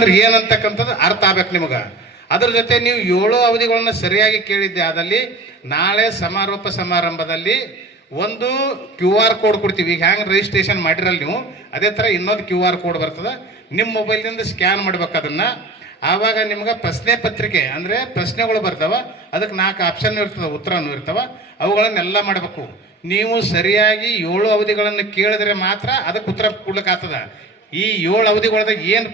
ಅಂದ್ರೆ ಏನಂತಕ್ಕಂಥದ್ದು ಅರ್ಥ ಆಗ್ಬೇಕು ನಿಮಗೆ. ಅದ್ರ ಜೊತೆ ನೀವು 7 ಅವಧಿಗಳನ್ನ ಸರಿಯಾಗಿ ಕೇಳಿದ್ದೆ ಆದಲ್ಲಿ ನಾಳೆ ಸಮಾರೋಪ ಸಮಾರಂಭದಲ್ಲಿ ಒಂದು QR ಕೋಡ್ ಕೊಡ್ತೀವಿ. ಈಗ ಹ್ಯಾಂಗೆ ರಿಜಿಸ್ಟ್ರೇಷನ್ ಮಾಡಿರಲ್ಲ ನೀವು, ಅದೇ ಥರ ಇನ್ನೊಂದು QR ಕೋಡ್ ಬರ್ತದೆ. ನಿಮ್ಮ ಮೊಬೈಲ್ನಿಂದ ಸ್ಕ್ಯಾನ್ ಮಾಡ್ಬೇಕು ಅದನ್ನು. ಆವಾಗ ನಿಮ್ಗೆ ಪ್ರಶ್ನೆ ಪತ್ರಿಕೆ ಅಂದರೆ ಪ್ರಶ್ನೆಗಳು ಬರ್ತಾವೆ, ಅದಕ್ಕೆ 4 ಆಪ್ಷನ್ ಇರ್ತದೆ, ಉತ್ತರನೂ ಇರ್ತವೆ. ಅವುಗಳನ್ನೆಲ್ಲ ಮಾಡಬೇಕು. ನೀವು ಸರಿಯಾಗಿ 7 ಅವಧಿಗಳನ್ನು ಕೇಳಿದ್ರೆ ಮಾತ್ರ ಅದಕ್ಕೆ ಉತ್ತರ ಕೊಡ್ಲಿಕ್ಕಾಗ್ತದೆ. ಈ 7 ಅವಧಿಗಳದಾಗ ಏನು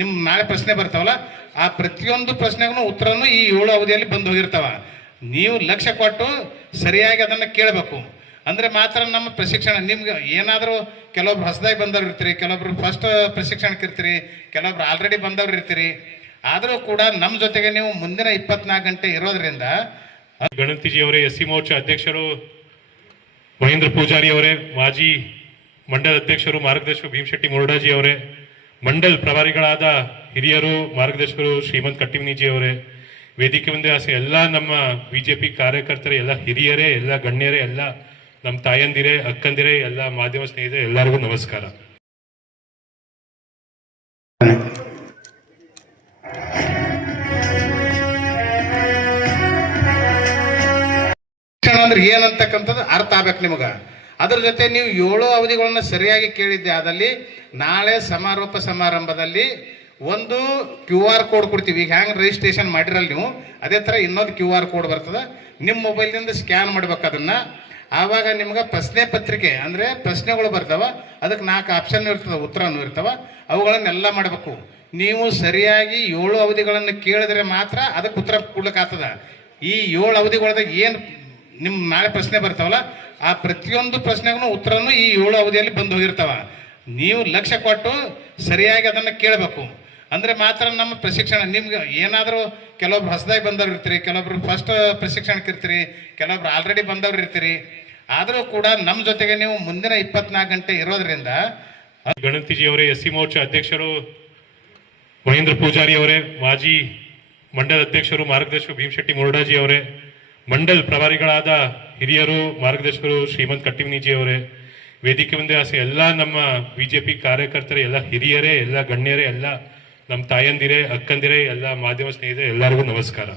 ನಿಮ್ಮ ನಾಳೆ ಪ್ರಶ್ನೆ ಬರ್ತಾವಲ್ಲ, ಆ ಪ್ರತಿಯೊಂದು ಪ್ರಶ್ನೆಗೂ ಉತ್ತರನೂ ಈ 7 ಅವಧಿಯಲ್ಲಿ ಬಂದು ಹೋಗಿರ್ತಾವ. ನೀವು ಲಕ್ಷ್ಯ ಕೊಟ್ಟು ಸರಿಯಾಗಿ ಅದನ್ನು ಕೇಳಬೇಕು. ಅಂದರೆ ಮಾತ್ರ ನಮ್ಮ ಪ್ರಶಿಕ್ಷಣ ನಿಮ್ಗೆ ಏನಾದರೂ ಕೆಲವೊಬ್ರು ಹೊಸದಾಗಿ ಬಂದವ್ರು ಇರ್ತೀರಿ, ಕೆಲವೊಬ್ರು ಫಸ್ಟ್ ಪ್ರಶಿಕ್ಷಣಕ್ಕೆ ಇರ್ತೀರಿ, ಕೆಲವೊಬ್ರು ಆಲ್ರೆಡಿ ಬಂದವ್ರು ಇರ್ತೀರಿ. ಆದರೂ ಕೂಡ ನಮ್ಮ ಜೊತೆಗೆ ನೀವು ಮುಂದಿನ 24 ಗಂಟೆ ಇರೋದ್ರಿಂದ. ಗಣಪತಿಜಿ ಅವರೇ, SC ಮೋರ್ಚಾ ಅಧ್ಯಕ್ಷರು ಮಹೇಂದ್ರ ಪೂಜಾರಿ ಅವರೇ, ಮಾಜಿ ಮಂಡಲ ಅಧ್ಯಕ್ಷರು ಮಾರ್ಗದರ್ಶಕರು ಭೀಮಶೆಟ್ಟಿ ಮುರುಡಾಜಿ ಅವರೇ, ಮಂಡಲ್ ಪ್ರಭಾರಿಗಳಾದ ಹಿರಿಯರು ಮಾರ್ಗದರ್ಶಕರು ಶ್ರೀಮಂತ್ ಕಟ್ಟಿಮನಿಜಿ ಅವರೇ, ವೇದಿಕೆ ಮುಂದೆ ಎಲ್ಲ ನಮ್ಮ BJP ಕಾರ್ಯಕರ್ತರೇ, ಎಲ್ಲ ಹಿರಿಯರೇ, ಎಲ್ಲ ಗಣ್ಯರೇ, ಎಲ್ಲ ನಮ್ಮ ತಾಯಂದಿರೇ, ಅಕ್ಕಂದಿರೇ, ಎಲ್ಲ ಮಾಧ್ಯಮ ಸ್ನೇಹಿತರೆ, ಎಲ್ಲರಿಗೂ ನಮಸ್ಕಾರ. ಅಂದ್ರೆ ಏನಂತಕ್ಕಂಥದ್ದು ಅರ್ಥ ಆಗ್ಬೇಕು ನಿಮಗೆ. ಅದ್ರ ಜೊತೆ ನೀವು 7 ಅವಧಿಗಳನ್ನ ಸರಿಯಾಗಿ ಕೇಳಿದ್ದೆ ಆದಲ್ಲಿ ನಾಳೆ ಸಮಾರೋಪ ಸಮಾರಂಭದಲ್ಲಿ ಒಂದು QR ಕೋಡ್ ಕೊಡ್ತೀವಿ. ಈಗ ಹ್ಯಾಂಗೆ ರಿಜಿಸ್ಟ್ರೇಷನ್ ಮಾಡಿರಲ್ಲ ನೀವು, ಅದೇ ಥರ ಇನ್ನೊಂದು QR ಕೋಡ್ ಬರ್ತದೆ. ನಿಮ್ಮ ಮೊಬೈಲ್ನಿಂದ ಸ್ಕ್ಯಾನ್ ಮಾಡ್ಬೇಕು ಅದನ್ನು. ಆವಾಗ ನಿಮ್ಗೆ ಪ್ರಶ್ನೆ ಪತ್ರಿಕೆ ಅಂದರೆ ಪ್ರಶ್ನೆಗಳು ಬರ್ತಾವೆ, ಅದಕ್ಕೆ 4 ಆಪ್ಷನ್ ಇರ್ತದೆ, ಉತ್ತರನೂ ಇರ್ತವೆ. ಅವುಗಳನ್ನೆಲ್ಲ ಮಾಡಬೇಕು. ನೀವು ಸರಿಯಾಗಿ 7 ಅವಧಿಗಳನ್ನು ಕೇಳಿದ್ರೆ ಮಾತ್ರ ಅದಕ್ಕೆ ಉತ್ತರ ಕೊಡ್ಲಿಕ್ಕಾಗ್ತದೆ. ಈ 7 ಅವಧಿಗಳದಾಗ ಏನು ನಿಮ್ಮ ನಾಳೆ ಪ್ರಶ್ನೆ ಬರ್ತಾವಲ್ಲ, ಆ ಪ್ರತಿಯೊಂದು ಪ್ರಶ್ನೆಗೂ ಉತ್ತರನೂ ಈ 7 ಅವಧಿಯಲ್ಲಿ ಬಂದು ಹೋಗಿರ್ತಾವ. ನೀವು ಲಕ್ಷ್ಯ ಕೊಟ್ಟು ಸರಿಯಾಗಿ ಅದನ್ನು ಕೇಳಬೇಕು. ಅಂದರೆ ಮಾತ್ರ ನಮ್ಮ ಪ್ರಶಿಕ್ಷಣ ನಿಮ್ಗೆ ಏನಾದರೂ ಕೆಲವೊಬ್ರು ಹೊಸದಾಗಿ ಬಂದವ್ರು ಇರ್ತೀರಿ, ಕೆಲವೊಬ್ರು ಫಸ್ಟ್ ಪ್ರಶಿಕ್ಷಣಕ್ಕೆ ಇರ್ತೀರಿ, ಕೆಲವೊಬ್ರು ಆಲ್ರೆಡಿ ಬಂದವ್ರು ಇರ್ತೀರಿ. ಆದರೂ ಕೂಡ ನಮ್ಮ ಜೊತೆಗೆ ನೀವು ಮುಂದಿನ 24 ಗಂಟೆ ಇರೋದ್ರಿಂದ. ಗಣಪತಿಜಿ ಅವರೇ, SC ಮೋರ್ಚಾ ಅಧ್ಯಕ್ಷರು ಮಹೇಂದ್ರ ಪೂಜಾರಿ ಅವರೇ, ಮಾಜಿ ಮಂಡಲ ಅಧ್ಯಕ್ಷರು ಮಾರ್ಗದರ್ಶಕರು ಭೀಮಶೆಟ್ಟಿ ಮುರುಡಾಜಿ ಅವರೇ, ಮಂಡಲ್ ಪ್ರಭಾರಿಗಳಾದ ಹಿರಿಯರು ಮಾರ್ಗದರ್ಶಕರು ಶ್ರೀಮಂತ್ ಕಟ್ಟಿಮನಿಜಿ ಅವರೇ, ವೇದಿಕೆ ಮುಂದೆ ಎಲ್ಲ ನಮ್ಮ BJP ಕಾರ್ಯಕರ್ತರೇ, ಎಲ್ಲ ಹಿರಿಯರೇ, ಎಲ್ಲ ಗಣ್ಯರೇ, ಎಲ್ಲ ನಮ್ಮ ತಾಯಂದಿರೇ, ಅಕ್ಕಂದಿರೇ, ಎಲ್ಲ ಮಾಧ್ಯಮ ಸ್ನೇಹಿತರೆ, ಎಲ್ಲರಿಗೂ ನಮಸ್ಕಾರ.